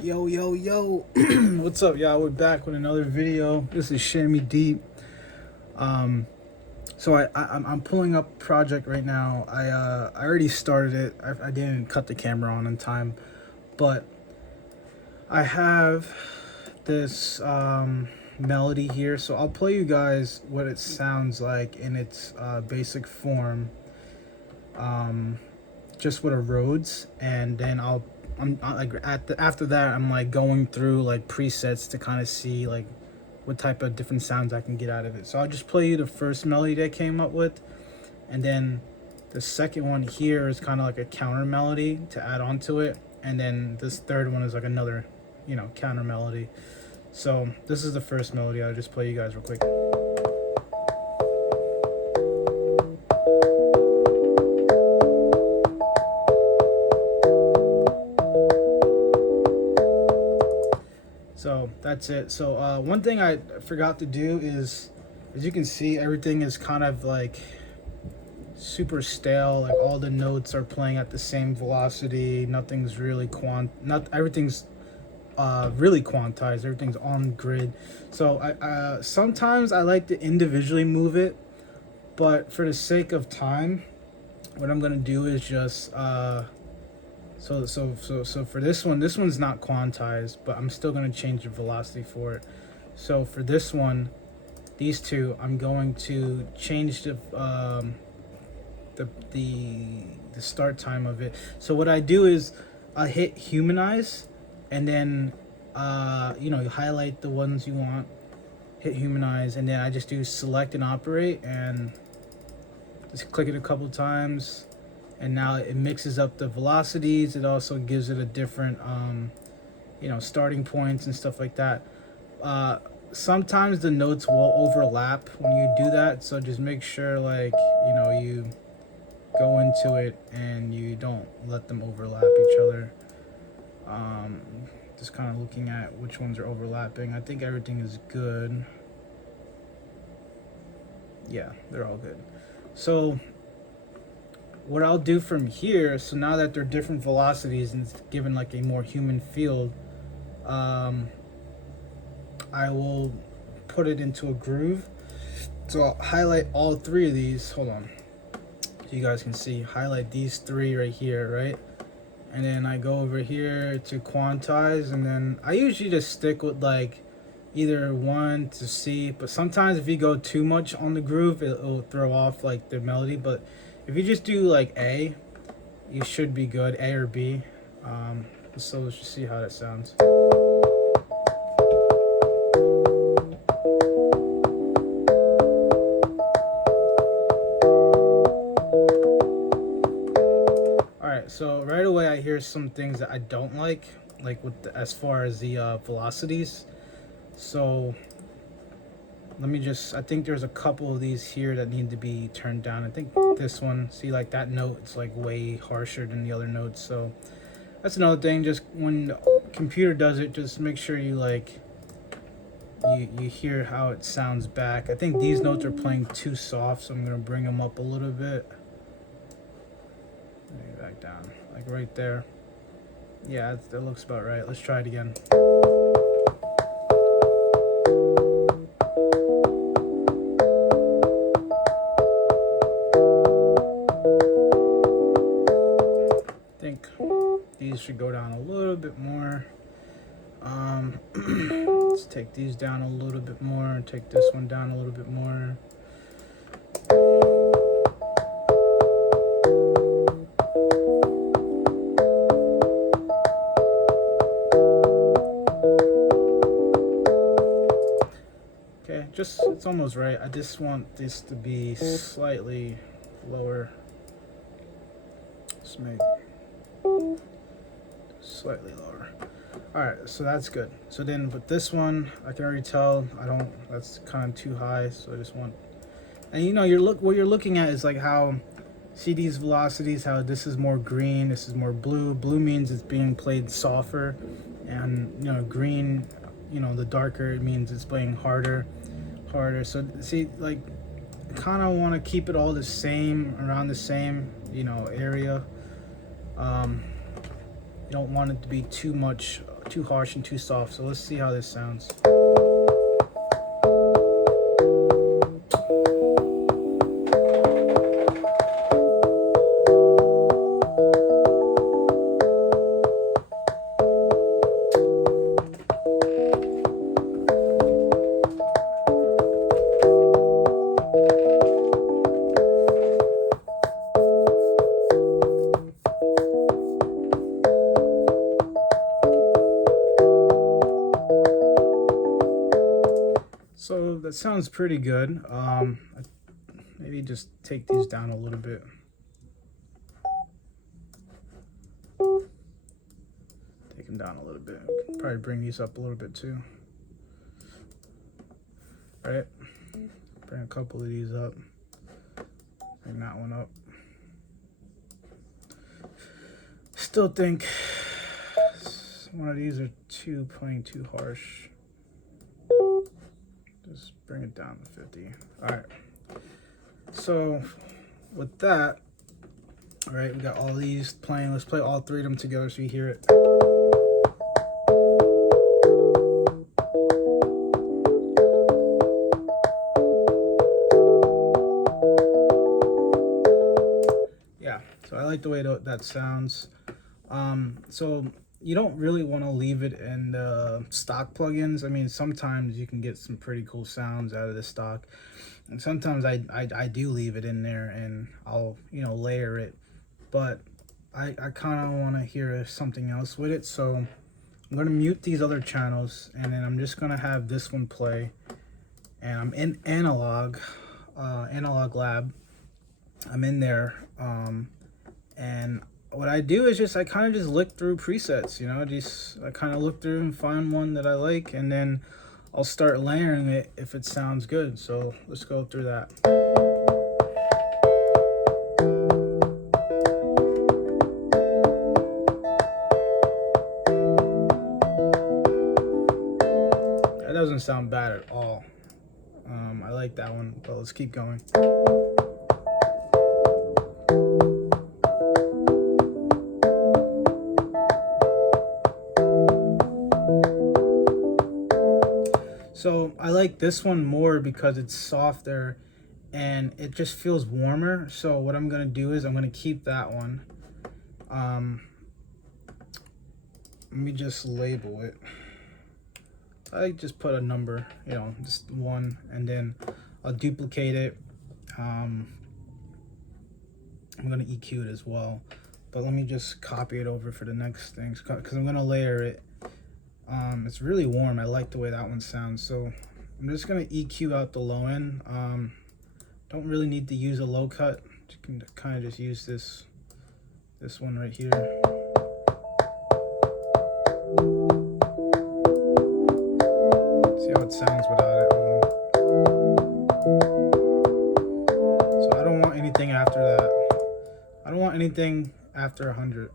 Yo, yo, yo. What's up, y'all? We're back with another video. This is Shammy Deep. Um, I'm pulling up a project right now. I already started it. I didn't cut the camera on in time, but I have this melody here. So I'll play you guys what it sounds like in its basic form. Just with a Rhodes, and then I'm like after that I'm like going through like presets to kind of see like what type of different sounds I can get out of it. So I'll just play you the first melody that I came up with, and then the second one here is kind of like a counter melody to add on to it, and then this third one is like another, counter melody. So this is the first melody. I'll just play you guys real quick. So that's it. So one thing I forgot to do is, as you can see, everything is kind of like super stale. Like all the notes are playing at the same velocity. Nothing's really not everything's really quantized. Everything's on grid. So I sometimes I like to individually move it, but for the sake of time, what I'm gonna do is just so for this one's not quantized, but I'm still gonna change the velocity for it. So for this one, these two, I'm going to change the start time of it. So what I do is I hit humanize, and then you highlight the ones you want, hit humanize, and then I just do select and operate, and just click it a couple times, and now it mixes up the velocities. It also gives it a different starting points and stuff like that. Sometimes the notes will overlap when you do that, so just make sure like you go into it and you don't let them overlap each other. Just kind of looking at which ones are overlapping. I think everything is good. Yeah, they're all good. So what I'll do from here, so now that they're different velocities and it's given like a more human feel, I will put it into a groove. So I'll highlight all three of these. Hold on, so you guys can see. Highlight these three right here, right? And then I go over here to quantize, and then I usually just stick with like either 1 to C, but sometimes if you go too much on the groove, it'll throw off like the melody. But if you just do like A, you should be good, A or B. So let's just see how that sounds. Alright, so right away I hear some things that I don't like with as far as the velocities. So let me just, I think there's a couple of these here that need to be turned down. I think this one, see like that note, it's like way harsher than the other notes. So that's another thing. Just when the computer does it, just make sure you like, you hear how it sounds back. I think these notes are playing too soft, so I'm gonna bring them up a little bit. Maybe back down, like right there. Yeah, that looks about right. Let's try it again. These should go down a little bit more. Let's take these down a little bit more, take this one down a little bit more. Okay, it's almost right. I just want this to be slightly lower. Let's make slightly lower. All right, so that's good. So then with this one, I can already tell that's kind of too high, so I just want, and what you're looking at is like how, see these velocities, how this is more green, this is more blue. Blue means it's being played softer, and green, the darker, it means it's playing harder. So see, like, I kind of want to keep it all the same, around the same area. You don't want it to be too much, too harsh and too soft. So let's see how this sounds. So that sounds pretty good. Maybe just take these down a little bit. Take them down a little bit. Probably bring these up a little bit too. Right? Bring a couple of these up. Bring that one up. Still think one of these are playing too harsh. Just bring it down to 50. All right. So with that, all right, we got all these playing. Let's play all three of them together so you hear it. Yeah, so I like the way that sounds. So you don't really want to leave it in the stock plugins. I mean, sometimes you can get some pretty cool sounds out of the stock, and sometimes I do leave it in there and I'll, you know, layer it, but I kind of want to hear something else with it. So I'm going to mute these other channels, and then I'm just going to have this one play, and I'm in analog lab. I'm in there, and what I do is I kind of just look through presets, you know, I kind of look through and find one that I like, and then I'll start layering it if it sounds good. So let's go through that. That doesn't sound bad at all. I like that one, but let's keep going. So I like this one more because it's softer and it just feels warmer. So what I'm gonna do is I'm gonna keep that one. Let me just label it. I just put a number, you know, just 1, and then I'll duplicate it. I'm gonna EQ it as well, but let me just copy it over for the next thing because I'm gonna layer it. It's really warm. I like the way that one sounds. So I'm just gonna EQ out the low end. Don't really need to use a low cut. You can kind of just use this one right here. See how it sounds without it. So I don't want anything after that. I don't want anything after 100.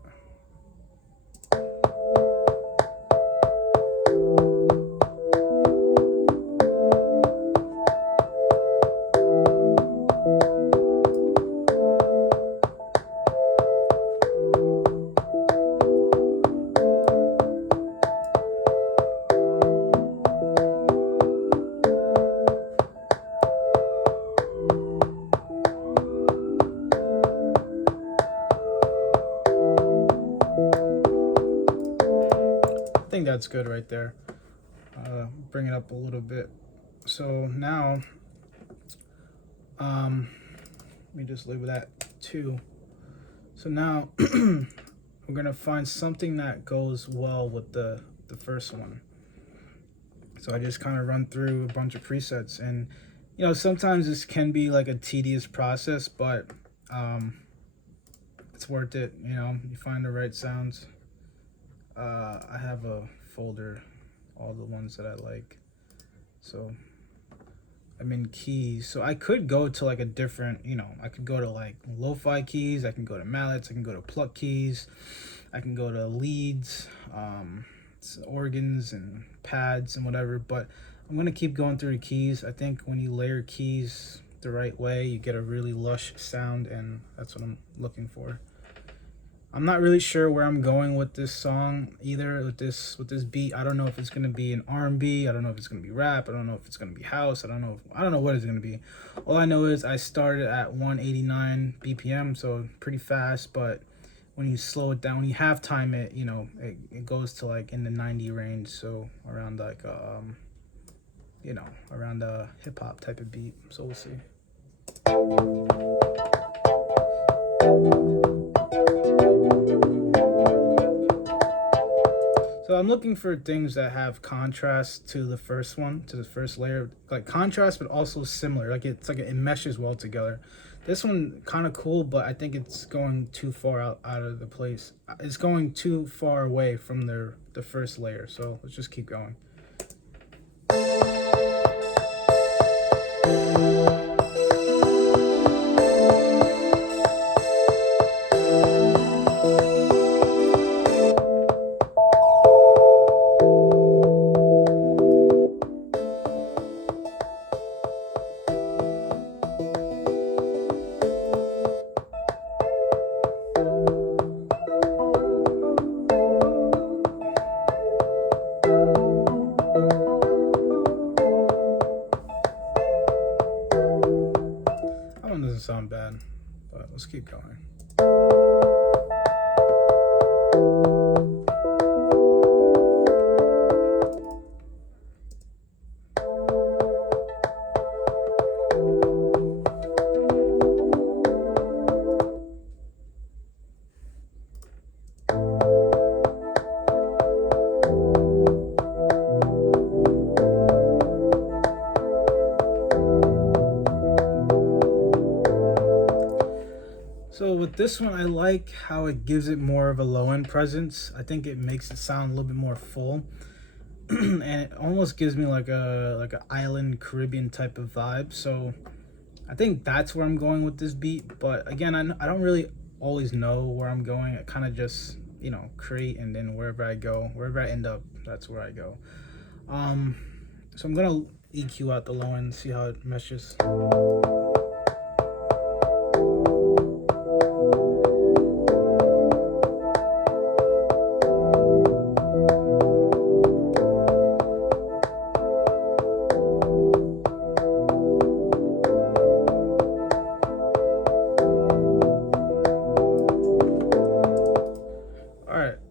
I think that's good right there. Bring it up a little bit. So now, let me just label that 2. So now we're gonna find something that goes well with the first one. So I just kind of run through a bunch of presets, and you know, sometimes this can be like a tedious process, but it's worth it. You know, you find the right sounds. I have a folder, all the ones that I like. So I'm in keys. So I could go to like a different, you know, I could go to like lo-fi keys. I can go to mallets. I can go to pluck keys. I can go to leads, organs and pads and whatever. But I'm going to keep going through the keys. I think when you layer keys the right way, you get a really lush sound, and that's what I'm looking for. I'm not really sure where I'm going with this song either, with this beat. I don't know if it's gonna be an R&B. I don't know if it's gonna be rap. I don't know if it's gonna be house. I don't know what it's gonna be. All I know is I started at 189 BPM, so pretty fast. But when you slow it down, when you half time it, you know, it goes to like in the 90 range. So around like you know, around a hip hop type of beat. So we'll see. So I'm looking for things that have contrast to the first one, to the first layer, like contrast, but also similar. Like it's like it meshes well together. This one kind of cool, but I think it's going too far out of the place. It's going too far away from the first layer. So let's just keep going. That one doesn't sound bad, but let's keep going. So with this one, I like how it gives it more of a low end presence. I think it makes it sound a little bit more full, and it almost gives me like a island Caribbean type of vibe. So I think that's where I'm going with this beat. But again, I don't really always know where I'm going. I kind of just, you know, create, and then wherever I go, wherever I end up, that's where I go. So I'm gonna EQ out the low end, see how it meshes.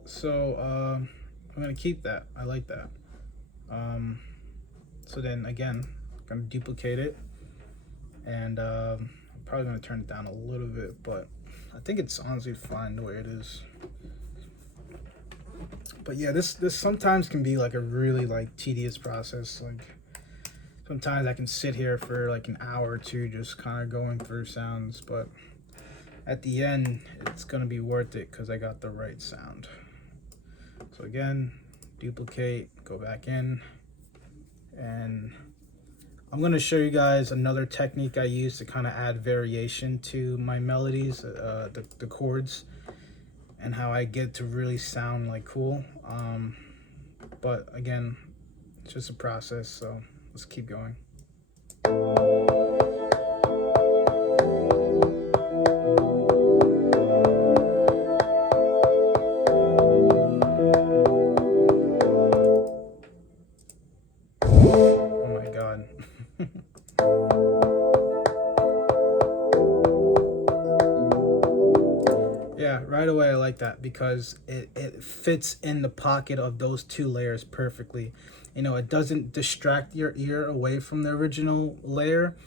So I'm gonna keep that. I like that. So then again, I'm gonna duplicate it, and I'm probably gonna turn it down a little bit, but I think it's honestly fine the way it is. But yeah, this sometimes can be like a really like tedious process. Like sometimes I can sit here for like an hour or two just kind of going through sounds, but at the end it's gonna be worth it because I got the right sound. So again, duplicate, go back in, and I'm going to show you guys another technique I use to kind of add variation to my melodies, the chords, and how I get to really sound like cool. But again, it's just a process, so let's keep going. Yeah, right away I like that because it fits in the pocket of those two layers perfectly. You know, it doesn't distract your ear away from the original layer,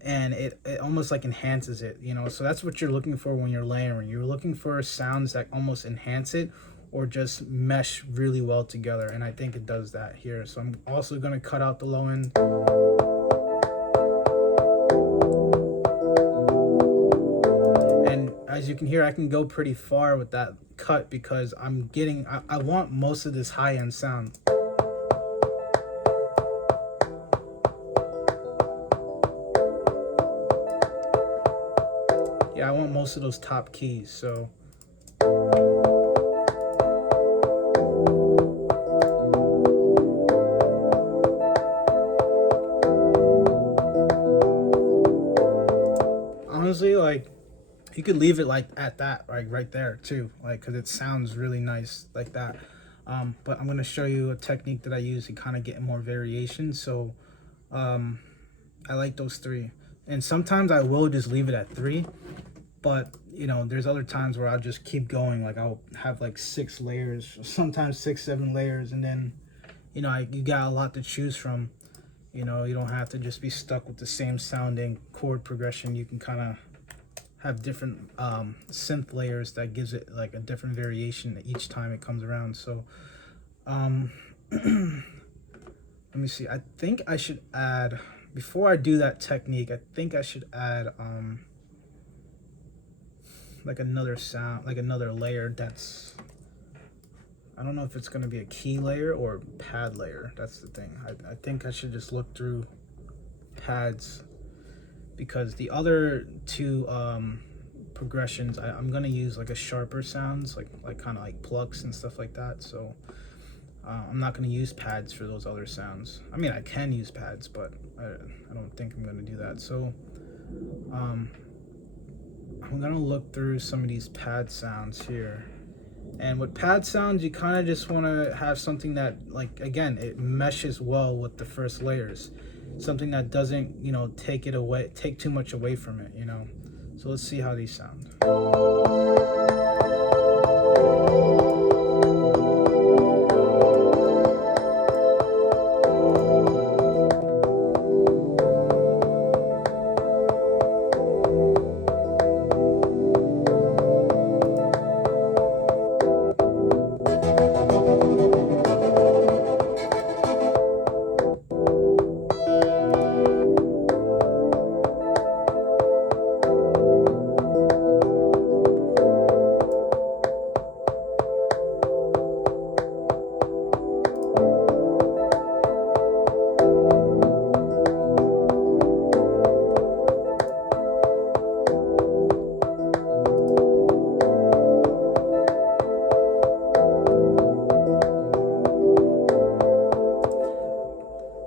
and it almost like enhances it, you know. So that's what you're looking for when you're layering. You're looking for sounds that almost enhance it or just mesh really well together, and I think it does that here. So I'm also going to cut out the low end. As you can hear, I can go pretty far with that cut because I'm getting, I want most of this high-end sound. Yeah, I want most of those top keys, so. Honestly, like, You could leave it like at that, like right there too, like because it sounds really nice like that. But I'm gonna show you a technique that I use to kind of get more variation. So I like those three, and sometimes I will just leave it at three. But you know, there's other times where I'll just keep going. Like I'll have like 6 layers, sometimes 6, 7 layers, and then you know, you got a lot to choose from. You know, you don't have to just be stuck with the same sounding chord progression. You can kind of have different synth layers that gives it like a different variation each time it comes around. So let me see, I think I should add, before I do that technique, I think I should add like another sound, like another layer that's, I don't know if it's going to be a key layer or pad layer. That's the thing. I think I should just look through pads, because the other two progressions I'm gonna use like a sharper sounds, like kind of like plucks and stuff like that. So I'm not gonna use pads for those other sounds. I mean, I can use pads, but I don't think I'm gonna do that. So I'm gonna look through some of these pad sounds here. And with pad sounds, you kind of just want to have something that, like, again, it meshes well with the first layers. Something that doesn't, you know, take too much away from it, you know. So let's see how these sound.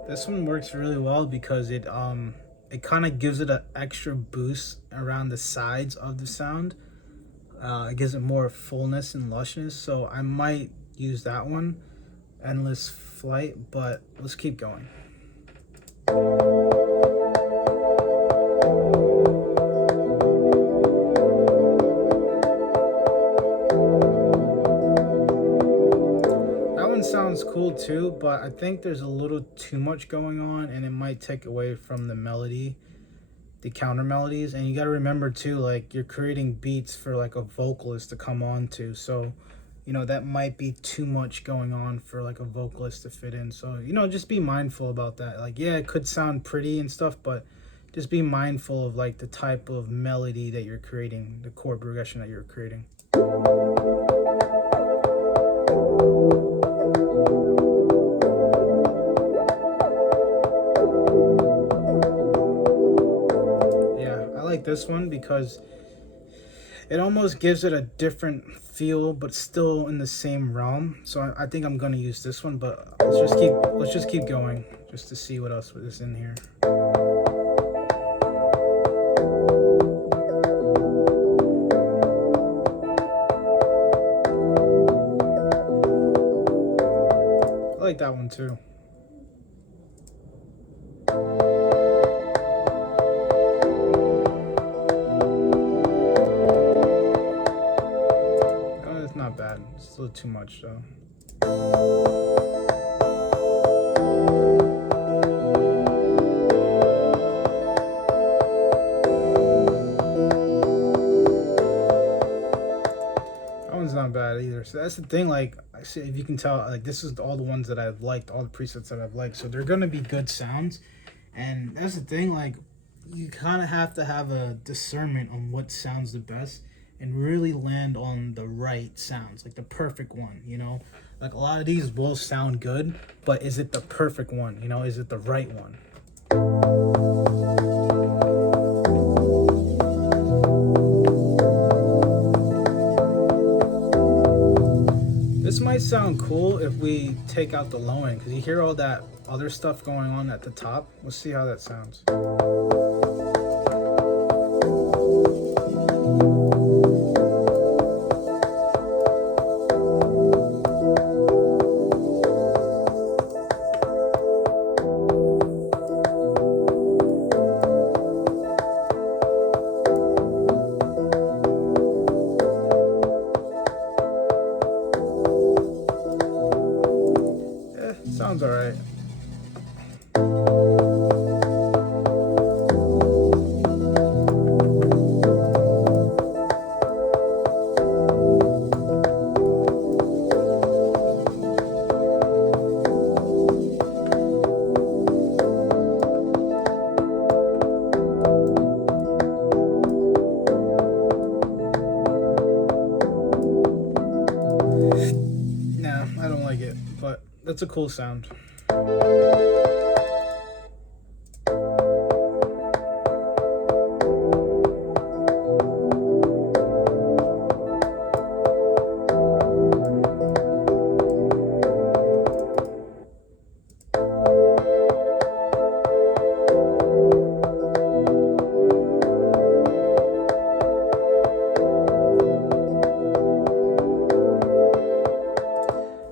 This one works really well because it kind of gives it an extra boost around the sides of the sound. It gives it more fullness and lushness. So I might use that one, Endless Flight, but let's keep going. Sounds cool too, but I think there's a little too much going on and it might take away from the melody, the counter melodies. And you got to remember too, like, you're creating beats for like a vocalist to come on to, so you know that might be too much going on for like a vocalist to fit in. So you know, just be mindful about that. Like, yeah, it could sound pretty and stuff, but just be mindful of like the type of melody that you're creating, the chord progression that you're creating. This one because it almost gives it a different feel, but still in the same realm. So I think I'm gonna use this one, but let's just keep going just to see what else is in here. I like that one too. It's a little too much though. That one's not bad either. So that's the thing, like I said, if you can tell, like this is all the ones that I've liked, all the presets that I've liked. So they're gonna be good sounds. And that's the thing, like you kind of have to have a discernment on what sounds the best and really land on the right sounds, like the perfect one, you know? Like a lot of these will sound good, but is it the perfect one? You know, is it the right one? This might sound cool if we take out the low end, because you hear all that other stuff going on at the top. Let's see how that sounds. Sounds all right. Nah, I don't like it, but that's a cool sound.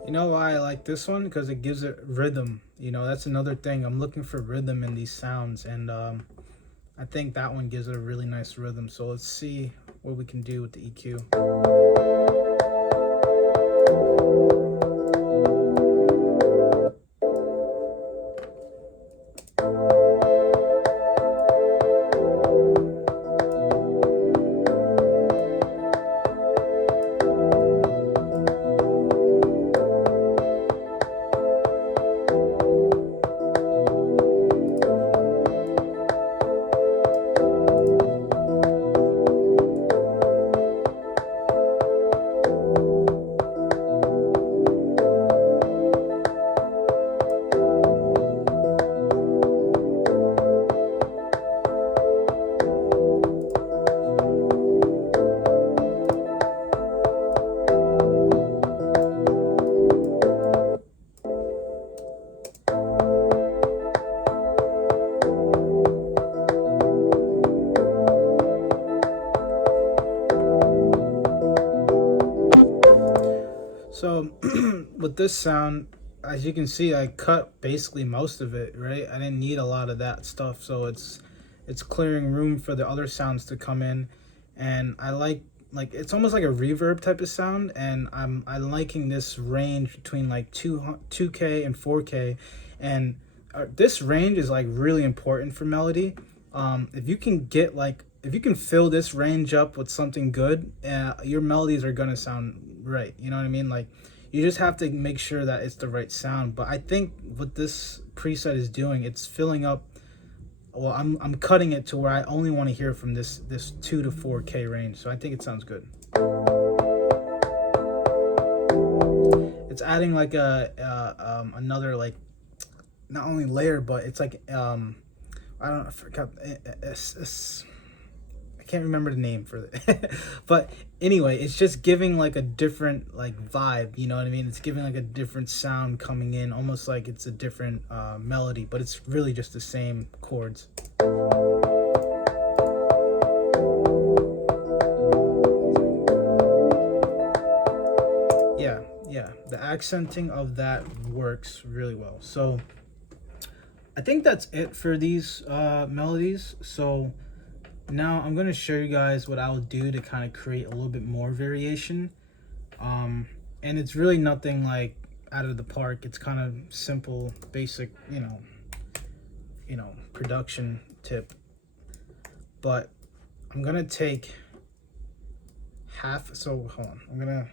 You know why I like this one? Because it gives it rhythm. You know, that's another thing. I'm looking for rhythm in these sounds, and I think that one gives it a really nice rhythm. So let's see what we can do with the EQ. So with this sound, as you can see, I cut basically most of it, right? I didn't need a lot of that stuff, so it's clearing room for the other sounds to come in, and I like it's almost like a reverb type of sound, and I'm liking this range between like 2K and 4K, and this range is like really important for melody. If you can get like if you can fill this range up with something good, your melodies are gonna sound right. You know what I mean? Like you just have to make sure that it's the right sound. But I think what this preset is doing, it's filling up. Well, I'm cutting it to where I only want to hear from this 2 to 4K range. So I think it sounds good. It's adding like another like not only layer, but it's like I don't know, I forgot. I can't remember the name for it. But anyway, it's just giving like a different like vibe, you know what I mean? It's giving like a different sound coming in, almost like it's a different melody, but it's really just the same chords. Yeah, the accenting of that works really well. So I think that's it for these melodies. So now I'm going to show you guys what I'll do to kind of create a little bit more variation. And it's really nothing like out of the park. It's kind of simple, basic, production tip. But I'm going to take half. So hold on. I'm going to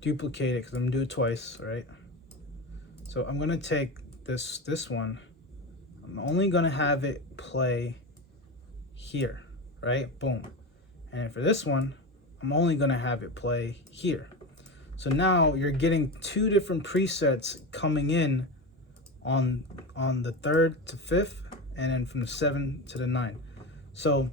duplicate it because I'm going to do it twice, right? So I'm going to take this one. I'm only going to have it play here, right? Boom. And for this one, I'm only going to have it play here. So now you're getting two different presets coming in on the 3rd to 5th, and then from the 7 to the 9. So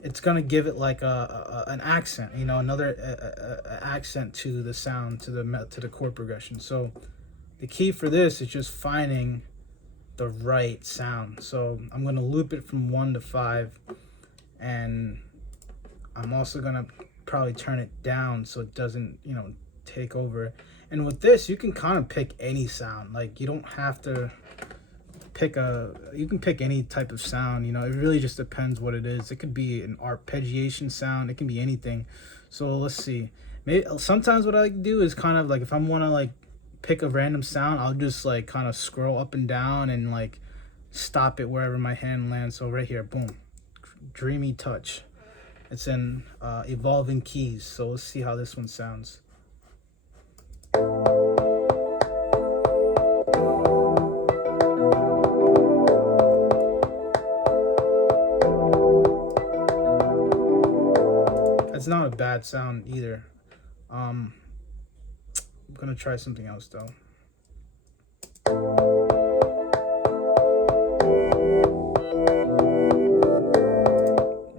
it's going to give it like an accent, another accent to the sound, to the chord progression. So the key for this is just finding the right sound. So I'm going to loop it from 1 to 5, and I'm also going to probably turn it down so it doesn't, take over. And with this, you can kind of pick any sound. Like you don't have to you can pick any type of sound, it really just depends what it is. It could be an arpeggiation sound, it can be anything. So let's see. Maybe sometimes what I like to do is kind of like if I want to like pick a random sound, I'll just like kind of scroll up and down and like stop it wherever my hand lands. So right here, boom, Dreamy Touch. It's in evolving keys. So let's see how this one sounds. That's not a bad sound either. I'm gonna try something else though.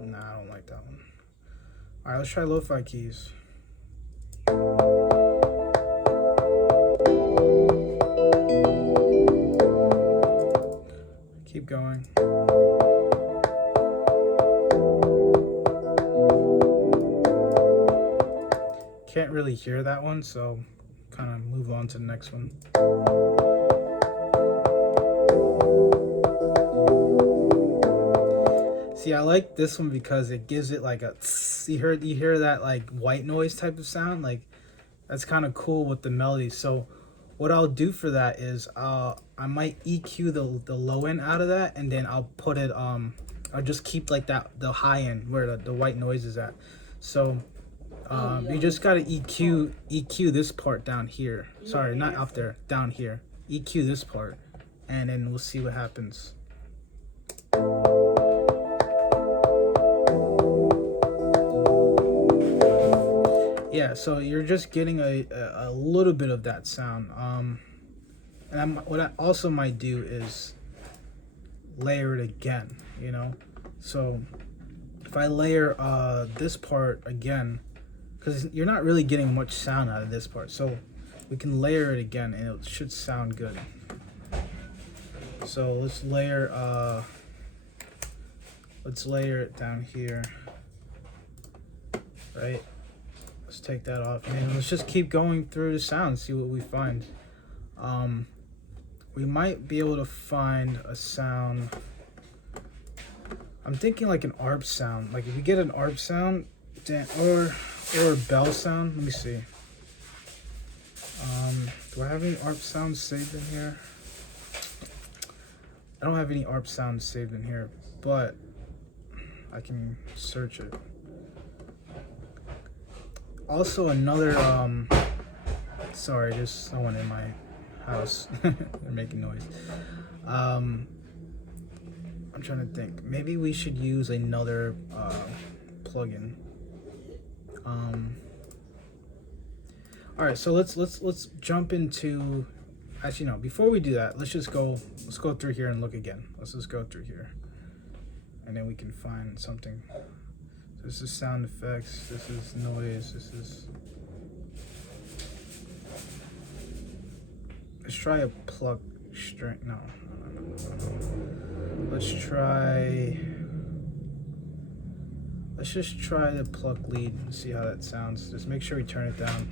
Nah, I don't like that one. All right, let's try lo-fi keys. Keep going. Can't really hear that one, so kind of move on to the next one. See, I like this one because it gives it like a tss. You hear that like white noise type of sound, like that's kind of cool with the melody. So what I'll do for that is I might EQ the low end out of that, and then I'll put it I'll just keep like the high end where the white noise is at. So you just gotta EQ this part down here. Sorry, not up there, down here. EQ this part, and then we'll see what happens. Yeah, so you're just getting a little bit of that sound. And what I also might do is layer it again, you know? So if I layer this part again, because you're not really getting much sound out of this part, so we can layer it again and it should sound good. So let's layer it down here, right? Let's take that off, and let's just keep going through the sound, see what we find. We might be able to find a sound. I'm thinking like an ARP sound. Like if we get an ARP sound, or a bell sound. Let me see. Do I have any ARP sounds saved in here? I don't have any ARP sounds saved in here, but I can search it. Also another sorry, there's someone in my house. They're making noise. I'm trying to think. Maybe we should use another plugin. All right, so let's jump into. Actually, no. Before we do that, let's go through here and look again. Let's just go through here, and then we can find something. This is sound effects. This is noise. This is. Let's try a pluck string. No. Let's just try the pluck lead and see how that sounds. Just make sure we turn it down.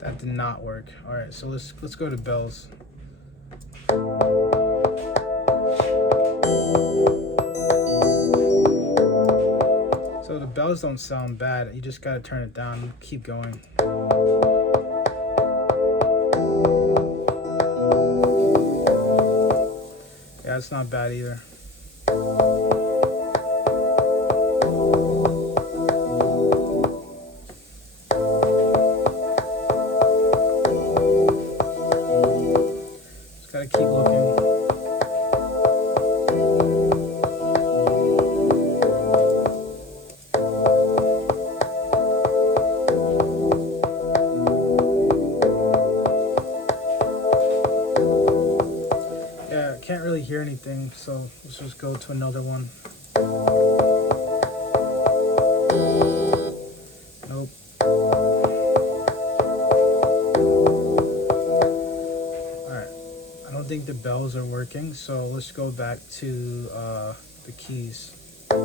That did not work. All right, so let's go to bells. So the bells don't sound bad. You just gotta turn it down. Keep going. Yeah, it's not bad either. Just gotta keep looking. Can't really hear anything, so let's just go to another one. Nope. Alright, I don't think the bells are working, so let's go back to the keys. No,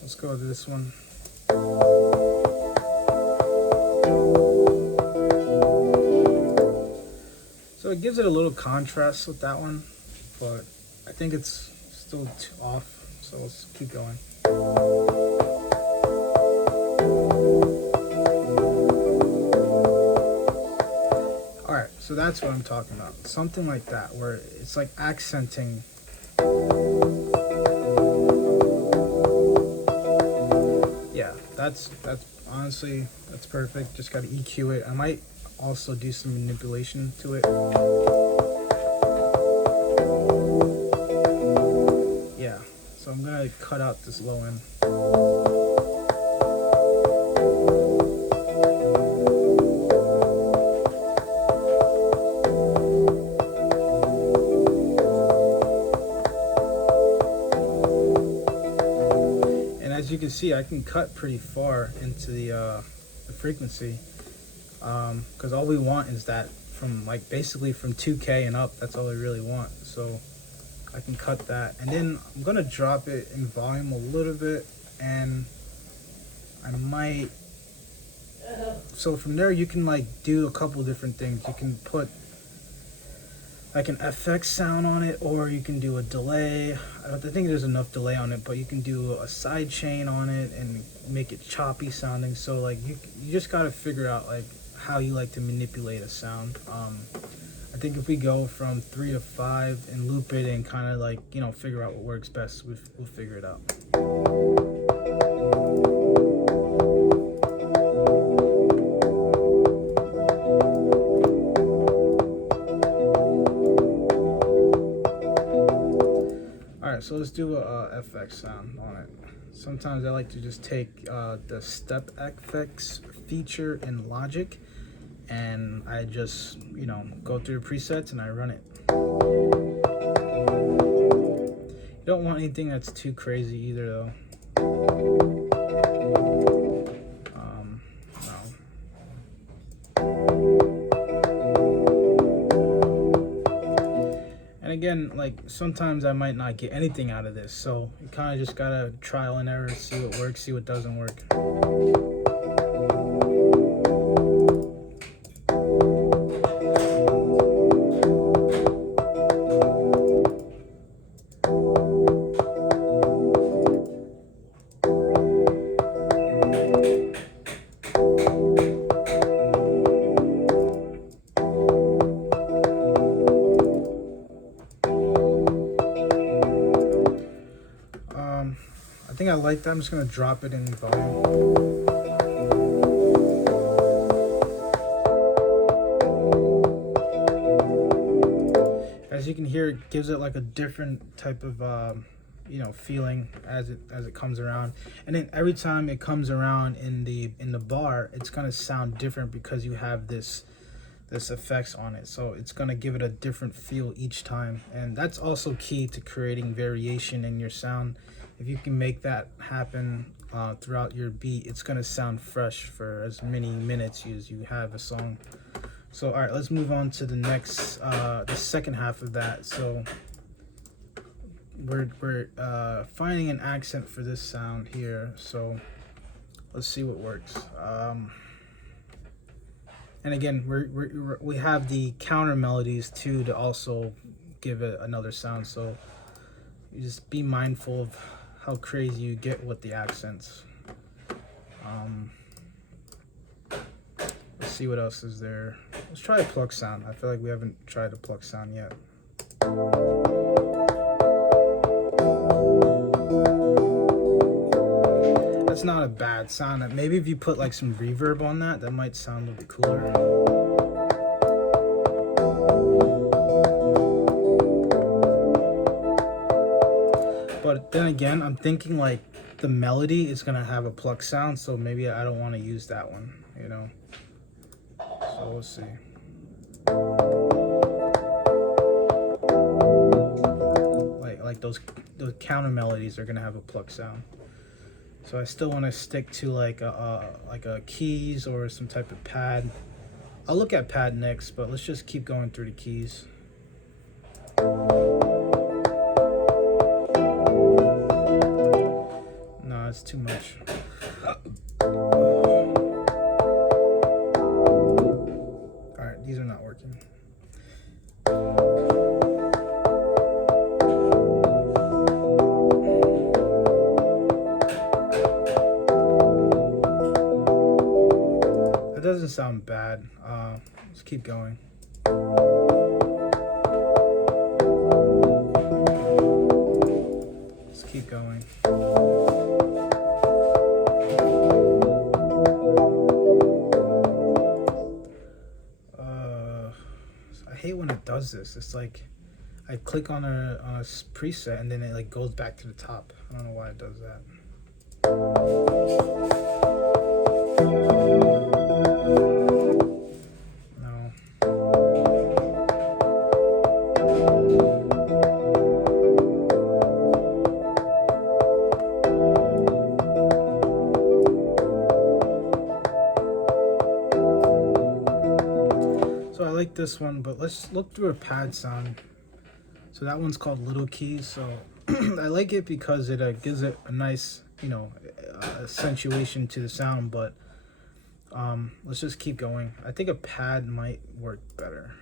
let's go to this one. So it gives it a little contrast with that one, but I think it's still too off. So let's keep going. All right, so that's what I'm talking about. Something like that, where it's like accenting. Yeah, that's honestly, that's perfect. Just gotta EQ it. I might also do some manipulation to it. Yeah, so I'm gonna cut out this low end. And as you can see, I can cut pretty far into the frequency, because all we want is that from like basically from 2K and up. That's all we really want. So I can cut that, and then I'm gonna drop it in volume a little bit, and I might. So from there, you can like do a couple different things. You can put like an FX sound on it, or you can do a delay. I don't think there's enough delay on it, but you can do a side chain on it and make it choppy sounding. So like you just gotta figure out like how you like to manipulate a sound. I think if we go from 3 to 5 and loop it and kind of like, you know, figure out what works best, we'll figure it out. Alright, so let's do a FX sound on it. Sometimes I like to just take the step FX feature in Logic, and I just, you know, go through the presets and I run it. You don't want anything that's too crazy either, though. And again, like sometimes I might not get anything out of this, so you kind of just gotta trial and error, see what works, see what doesn't work. I think I like that. I'm just gonna drop it in volume. As you can hear, it gives it like a different type of you know, feeling as it comes around. And then every time it comes around in the bar, it's gonna sound different because you have this effects on it. So it's gonna give it a different feel each time, and that's also key to creating variation in your sound. If you can make that happen throughout your beat, it's gonna sound fresh for as many minutes as you have a song. So all right, let's move on to the next the second half of that. So we're finding an accent for this sound here, so let's see what works. And again, we have the counter melodies too to also give it another sound. So you just be mindful of how crazy you get with the accents. Let's see what else is there. Let's try a pluck sound. I feel like we haven't tried a pluck sound yet. That's not a bad sound. Maybe if you put like some reverb on that, that might sound a bit cooler. But then again, I'm thinking like the melody is gonna have a pluck sound, so maybe I don't want to use that one, you know. So we'll see. Like those counter melodies are gonna have a pluck sound. So I still want to stick to like a keys or some type of pad. I'll look at pad next, but let's just keep going through the keys. No, it's too much. Alright, these are not working. doesn't sound bad. Let's keep going. Let's keep going. I hate when it does this. It's like I click on a preset and then it like goes back to the top. I don't know why it does that. No. So I like this one, but let's look through a pad sound. So that one's called Little Keys. So I like it because it gives it a nice, accentuation to the sound. But let's just keep going. I think a pad might work better.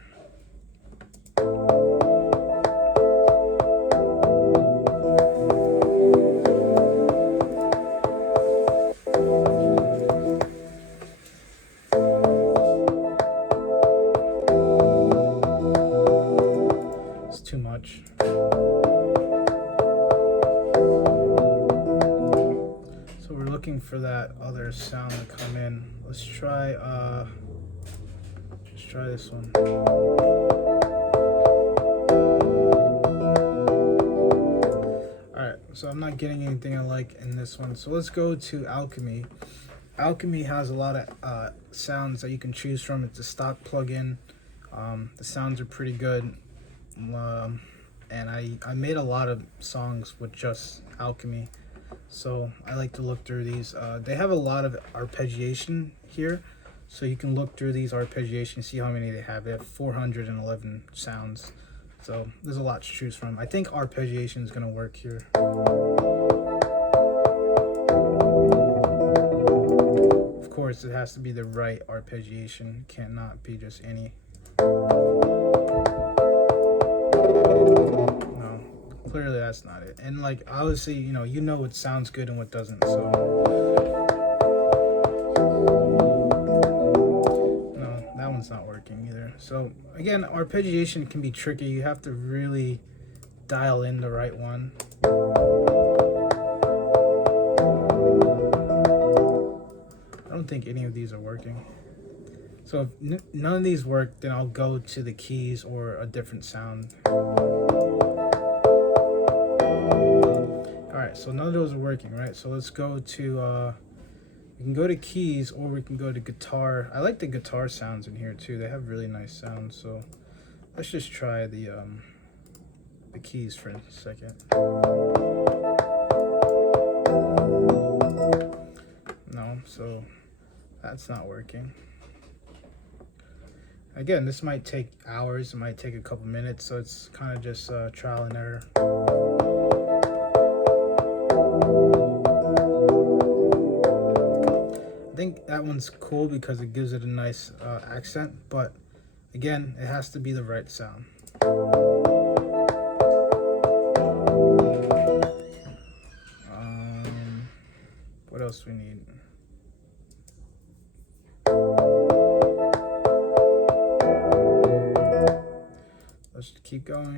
It's too much. So we're looking for that other sound to come in. Let's try this one. Alright, so I'm not getting anything I like in this one. So let's go to Alchemy. Alchemy has a lot of sounds that you can choose from. It's a stock plugin. The sounds are pretty good. And I made a lot of songs with just Alchemy. So I like to look through these. They have a lot of arpeggiation here. So you can look through these arpeggiation, see how many they have. They have 411 sounds. So there's a lot to choose from. I think arpeggiation is going to work here. Of course, it has to be the right arpeggiation. It can't not be just any. No, clearly that's not it. And like, obviously, you know what sounds good and what doesn't. So no, that one's not working either. So again, arpeggiation can be tricky. You have to really dial in the right one. I don't think any of these are working. So if none of these work, then I'll go to the keys or a different sound. Alright, so none of those are working, right? So let's go to, we can go to keys or we can go to guitar. I like the guitar sounds in here too. They have really nice sounds. So let's just try the keys for a second. No, so that's not working. Again, this might take hours, it might take a couple minutes, so it's kind of just trial and error. I think that one's cool because it gives it a nice accent, but again, it has to be the right sound. What else we need? Let's keep going.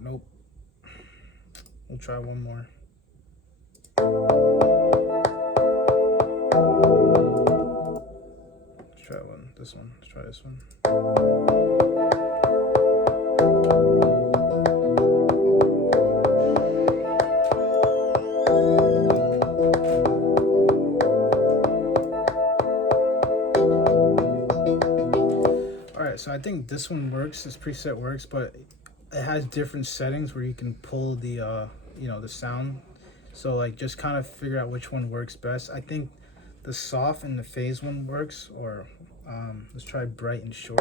Nope. We'll try one more. Let's try this one. Let's try this one. So I think this one works, this preset works, but it has different settings where you can pull the the sound. So like just kind of figure out which one works best. I think the soft and the phase one works, or let's try bright and short.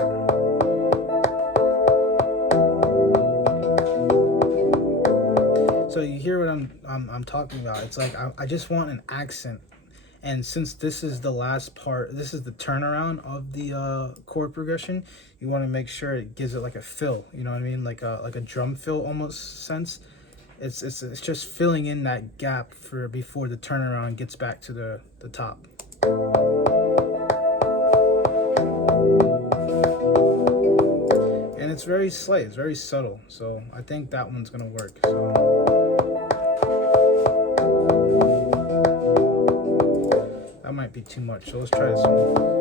So you hear what I'm talking about. It's like I just want an accent. And since this is the last part, this is the turnaround of the chord progression, you want to make sure it gives it like a fill, you know what I mean? Like a drum fill almost sense. It's just filling in that gap for before the turnaround gets back to the top. And it's very slight, it's very subtle, so I think that one's gonna work. So that might be too much, so let's try this one.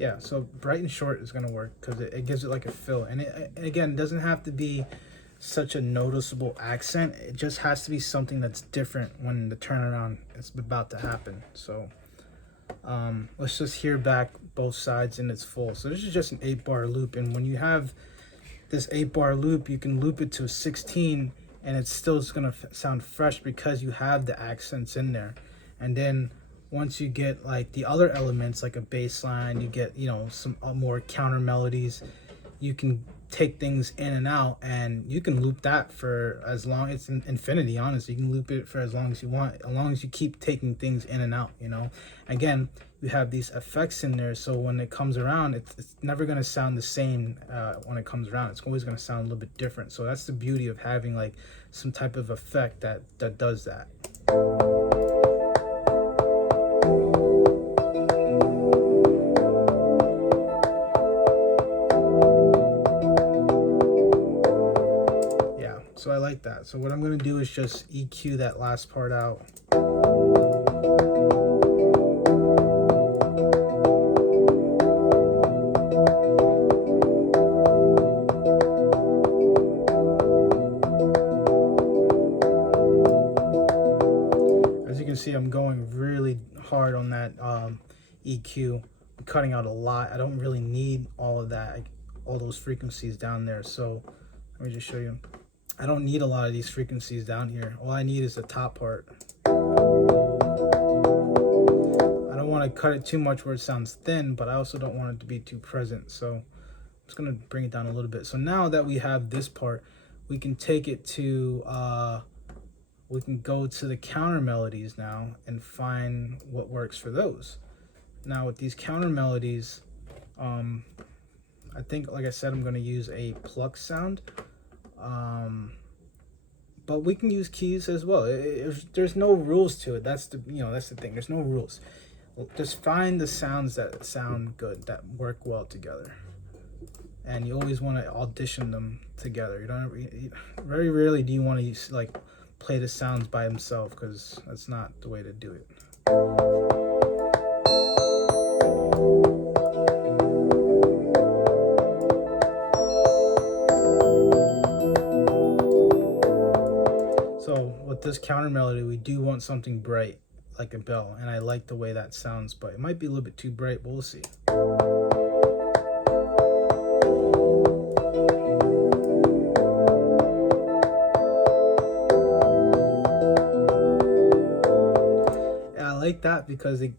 Yeah, so bright and short is gonna work because it gives it like a fill, and it again doesn't have to be such a noticeable accent. It just has to be something that's different when the turnaround is about to happen. So let's just hear back both sides in its full. So this is just an 8-bar loop, and when you have this 8-bar loop, you can loop it to a 16 and it's still gonna sound fresh because you have the accents in there. And then once you get like the other elements, like a bass line, you get, you know, some more counter melodies, you can take things in and out, and you can loop that for as long, it's infinity, honestly. You can loop it for as long as you want, as long as you keep taking things in and out, you know. Again, you have these effects in there, so when it comes around, it's never going to sound the same. When it comes around, it's always going to sound a little bit different. So that's the beauty of having like some type of effect that does that. So I like that. So what I'm going to do is just EQ that last part out. As you can see, I'm going really hard on that EQ. I'm cutting out a lot. I don't really need all of that, all those frequencies down there. So let me just show you. I don't need a lot of these frequencies down here. All I need is the top part. I don't want to cut it too much where it sounds thin, but I also don't want it to be too present. So I'm just going to bring it down a little bit. So now that we have this part, we can take it to, we can go to the counter melodies now and find what works for those. Now with these counter melodies, I think, like I said, I'm going to use a pluck sound. But we can use keys as well. There's no rules to it. That's the thing. There's no rules. Just find the sounds that sound good, that work well together. And you always want to audition them together. Very rarely do you want to use, like, play the sounds by himself, because that's not the way to do it. So with this counter melody, we do want something bright, like a bell, and I like the way that sounds, but it might be a little bit too bright, but we'll see. And I like that because it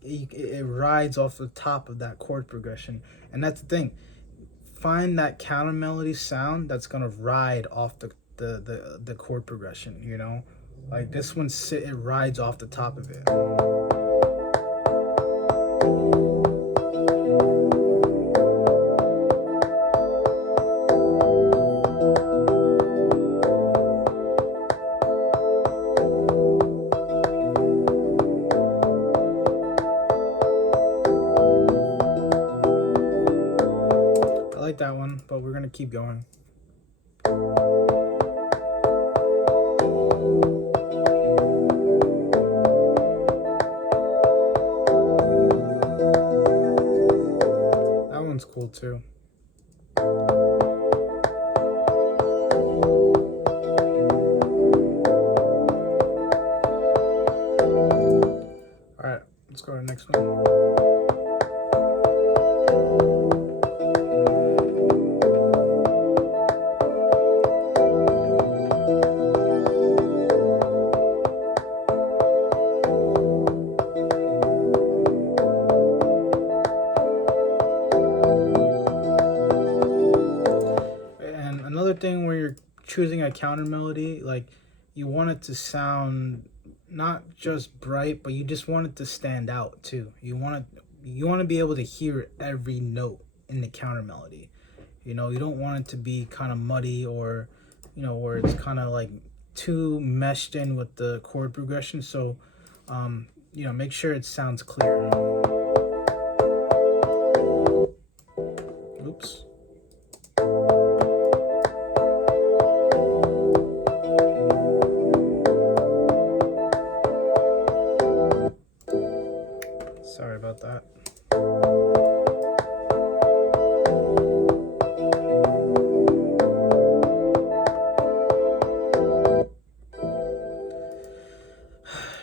rides off the top of that chord progression, and that's the thing. Find that counter melody sound that's gonna ride off the chord progression, you know, like this one, it rides off the top of it. I like that one, but we're gonna keep going. That one's cool too. All right, let's go to the next one. Thing where you're choosing a counter melody, like, you want it to sound not just bright, but you just want it to stand out too. You want to be able to hear every note in the counter melody. You know, you don't want it to be kind of muddy, or, you know, where it's kind of like too meshed in with the chord progression. So, you know, make sure it sounds clear. Oops. Sorry about that.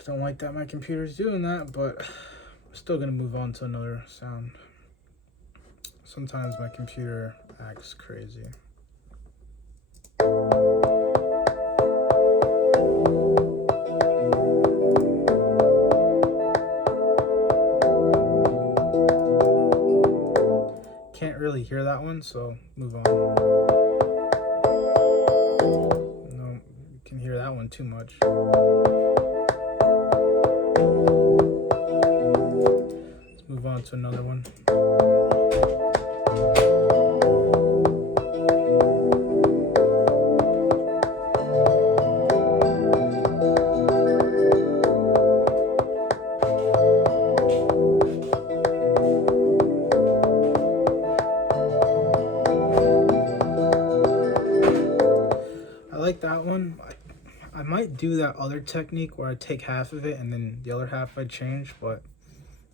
Don't like that my computer's doing that, but we're still gonna move on to another sound. Sometimes my computer acts crazy. Can't really hear that one, so move on. No, you can hear that one too much. Let's move on to another one. I like that one. I might do that other technique where I take half of it and then the other half I change, but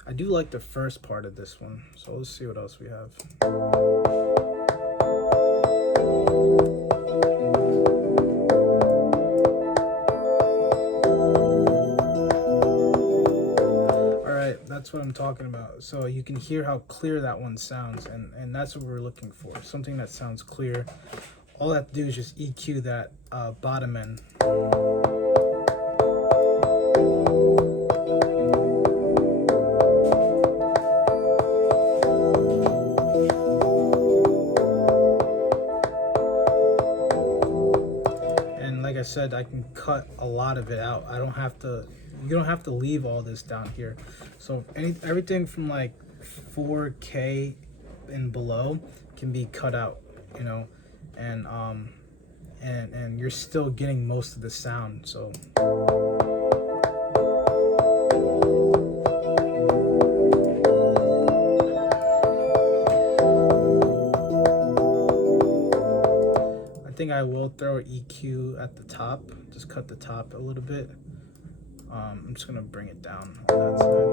I do like the first part of this one. So let's see what else we have. Alright, that's what I'm talking about. So you can hear how clear that one sounds, and that's what we're looking for. Something that sounds clear. All I have to do is just EQ that bottom end. And like I said, I can cut a lot of it out. I don't have to, you don't have to leave all this down here. So everything from like 4K and below can be cut out, you know, and you're still getting most of the sound. So I think I will throw an EQ at the top, just cut the top a little bit. I'm just gonna bring it down on that side.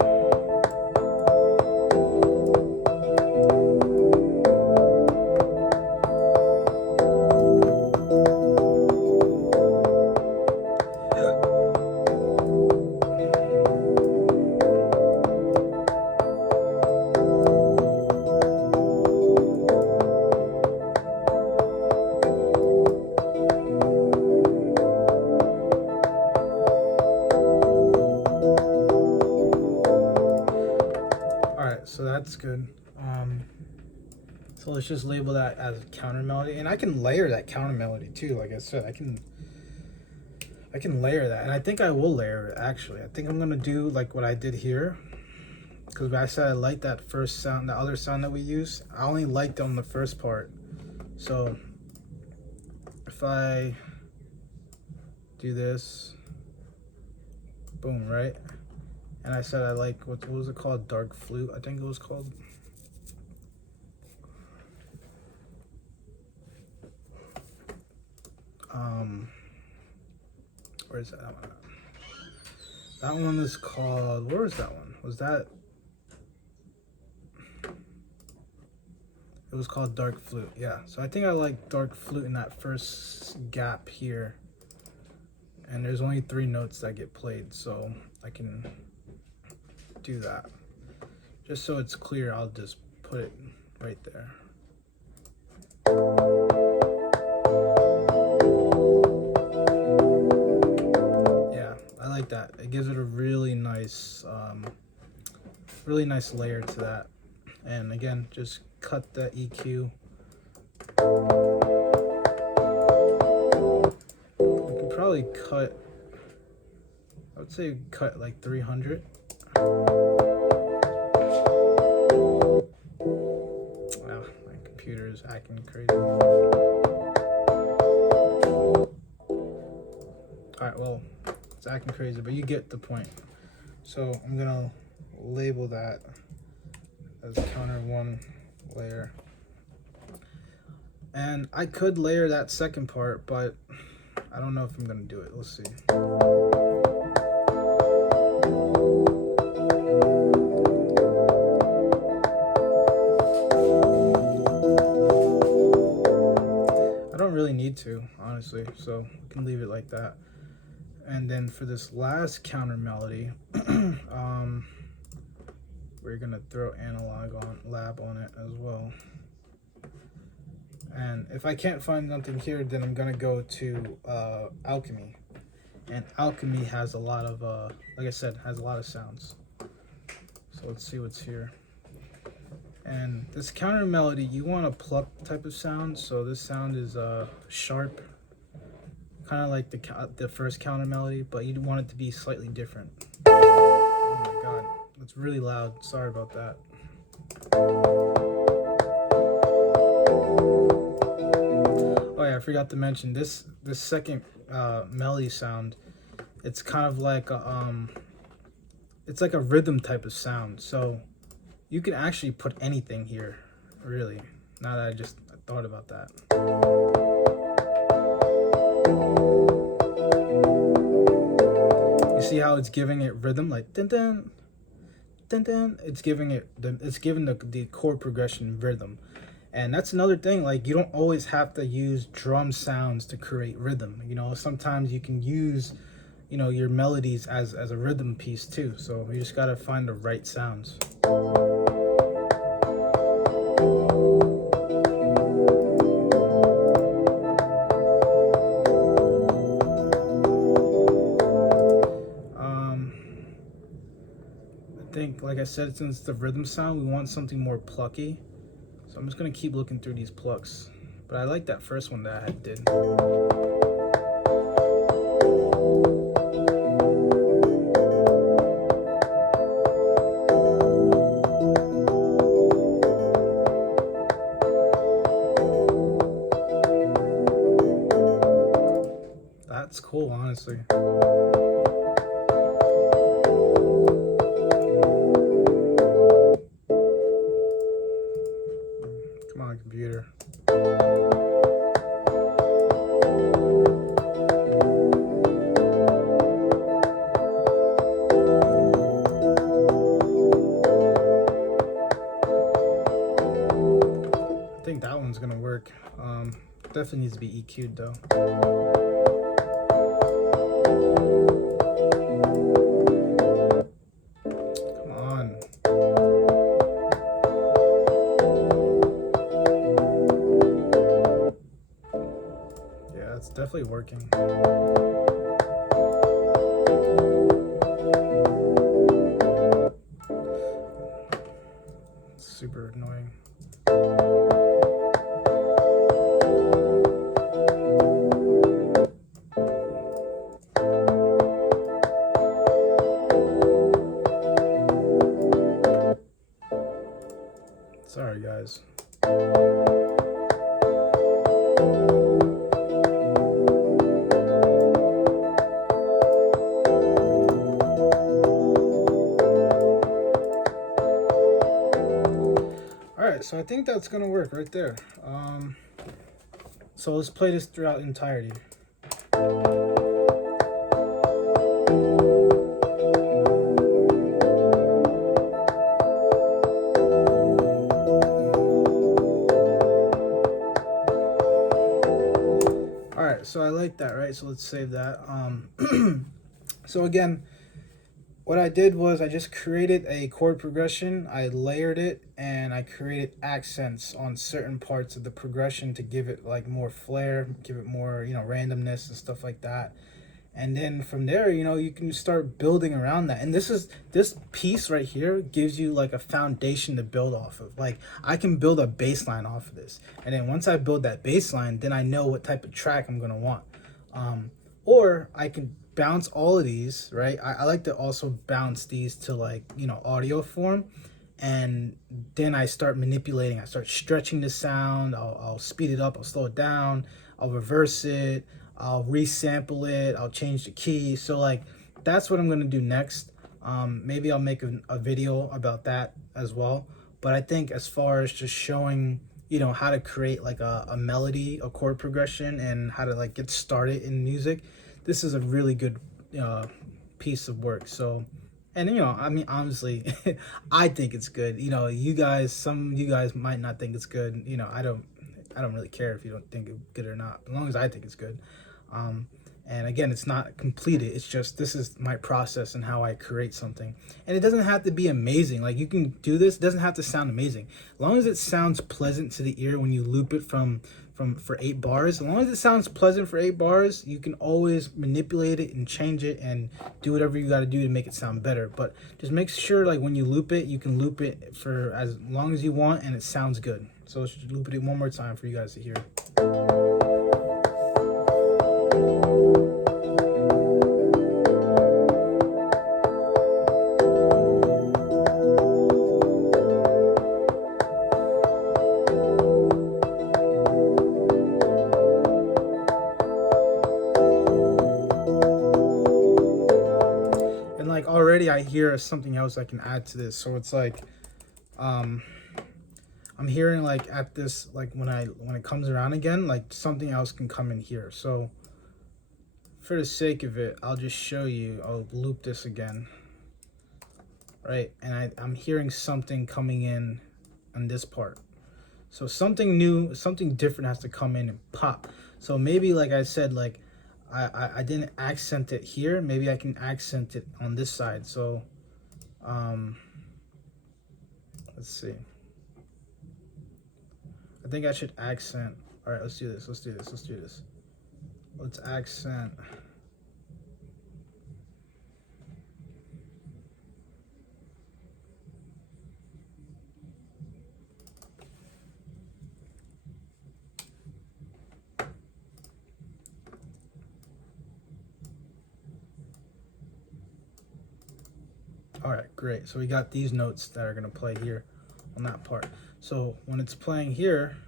So that's good. So let's just label that as a counter melody, and I can layer that counter melody too. Like I said, I can layer that, and I think I will layer it actually. I think I'm gonna do like what I did here, because I said I like that first sound, the other sound that we used. I only liked on the first part. So if I do this, boom, right? And I said I like, what was it called? Dark flute, I think it was called. Where is that one? That one is called, where was that one? Was that? It was called Dark Flute, yeah. So I think I like Dark Flute in that first gap here. And there's only 3 notes that get played, so I can do that. Just so it's clear, I'll just put it right there. Yeah, I like that. It gives it a really nice layer to that. And again, just cut that EQ. You could probably cut, I would say cut like 300. Wow, my computer is acting crazy. Alright, well, it's acting crazy, but you get the point. So I'm gonna label that as counter 1 layer. And I could layer that second part, but I don't know if I'm gonna do it. Let's see. I don't really need to, honestly, so we can leave it like that. And then for this last counter melody, we're gonna throw analog on lab on it as well. And if I can't find nothing here, then I'm gonna go to Alchemy. And Alchemy has a lot of, like I said, has a lot of sounds. So let's see what's here. And this counter melody, you want a pluck type of sound. So this sound is sharp, kind of like the first counter melody, but you want it to be slightly different. Oh my god, it's really loud. Sorry about that. Oh yeah, I forgot to mention this second melody sound. It's kind of like it's like a rhythm type of sound. So you can actually put anything here, really. Now that I thought about that. You see how it's giving it rhythm, like dun dun dun dun. It's giving the chord progression rhythm. And that's another thing, like you don't always have to use drum sounds to create rhythm. You know, sometimes you can use, you know, your melodies as a rhythm piece too. So you just gotta find the right sounds. I think, like I said, since it's the rhythm sound, we want something more plucky. So I'm just gonna keep looking through these plucks. But I like that first one that I did. That's cool, honestly. Come on, computer. I think that one's gonna work. Definitely needs to be EQ'd though. Come on. Yeah, it's definitely working. It's super annoying. Sorry, guys. Alright, so I think that's gonna work right there. So let's play this throughout the entirety. Alright, so I like that, right? So let's save that. So again, what I did was I just created a chord progression, I layered it, and I created accents on certain parts of the progression to give it like more flair, give it more, you know, randomness and stuff like that. And then from there, you know, you can start building around that. And this piece right here gives you like a foundation to build off of. Like I can build a bass line off of this. And then once I build that bass line, then I know what type of track I'm gonna want. Or I can bounce all of these, right? I like to also bounce these to like, you know, audio form. and then I start manipulating. I start stretching the sound. I'll speed it up. I'll slow it down. I'll reverse it. I'll resample it. I'll change the key. So like that's what I'm gonna do next. Maybe I'll make a video about that as well. But I think as far as just showing, how to create like a melody, a chord progression, and how to like get started in music, this is a really good piece of work. So, and I mean, honestly, I think it's good. Some of you guys might not think it's good. I don't really care if you don't think it's good or not, as long as I think it's good. Um, and again, it's not completed. It's just, this is my process and how I create something. And it doesn't have to be amazing. Like, you can do this. It doesn't have to sound amazing. As long as it sounds pleasant to the ear when you loop it for 8 bars. As long as it sounds pleasant for 8 bars, you can always manipulate it and change it and do whatever you got to do to make it sound better. But just make sure, like, when you loop it, you can loop it for as long as you want and it sounds good. So let's just loop it one more time for you guys to hear. And like already I hear something else I can add to this. So it's like I'm hearing like at this, like when it comes around again, like something else can come in here. So for the sake of it, I'll just show you. I'll loop this again, right? And I'm hearing something coming in on this part. So something new, something different has to come in and pop. So maybe, like I said, like I didn't accent it here. Maybe I can accent it on this side. So let's see. I think I should accent. All right, let's do this. Let's accent. All right, great. So we got these notes that are gonna play here on that part. So when it's playing here,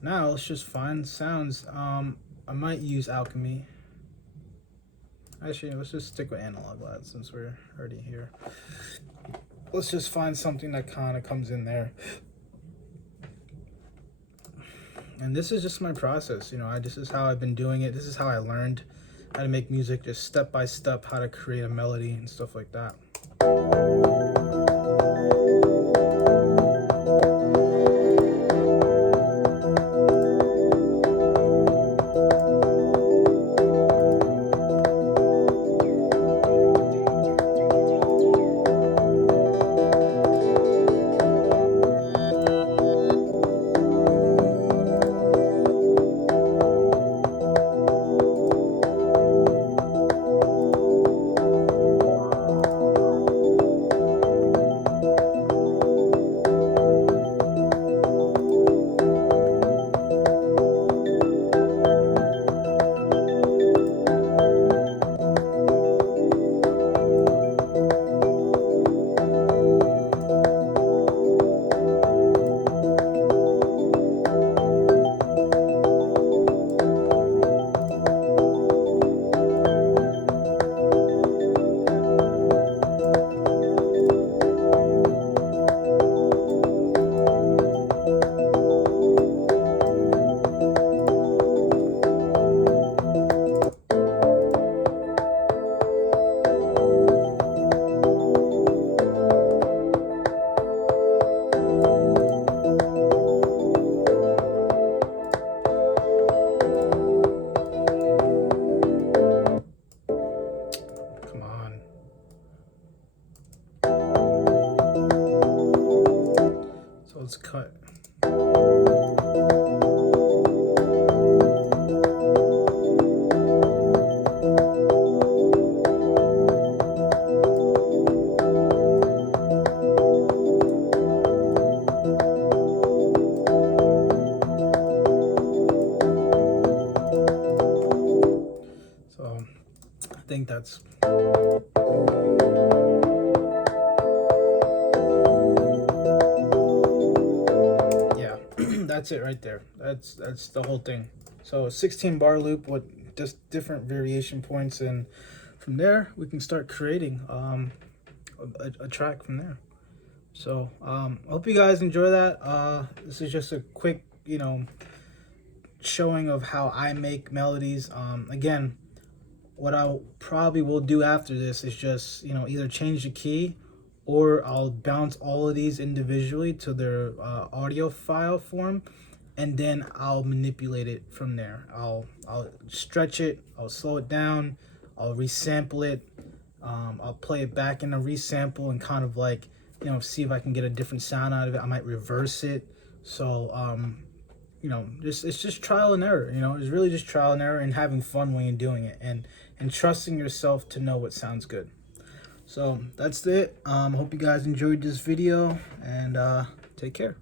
now let's just find sounds. I might use alchemy. Actually, let's just stick with analog lad since we're already here. Let's just find something that kind of comes in there. And this is just my process. This is how I've been doing it. This is how I learned how to make music, just step by step, how to create a melody and stuff like that. Let's cut. So I think that's that's it right there. That's the whole thing. So 16 bar loop with just different variation points, and from there we can start creating a track from there. So I hope you guys enjoy that. This is just a quick, you know, showing of how I make melodies. Again, what I probably will do after this is just, you know, either change the key, or I'll bounce all of these individually to their audio file form, and then I'll manipulate it from there. I'll stretch it, I'll slow it down, I'll resample it, I'll play it back in a resample and kind of like, you know, see if I can get a different sound out of it. I might reverse it. So you know, it's just trial and error. You know, it's really just trial and error and having fun when you're doing it, and trusting yourself to know what sounds good. So that's it. Hope you guys enjoyed this video, and take care.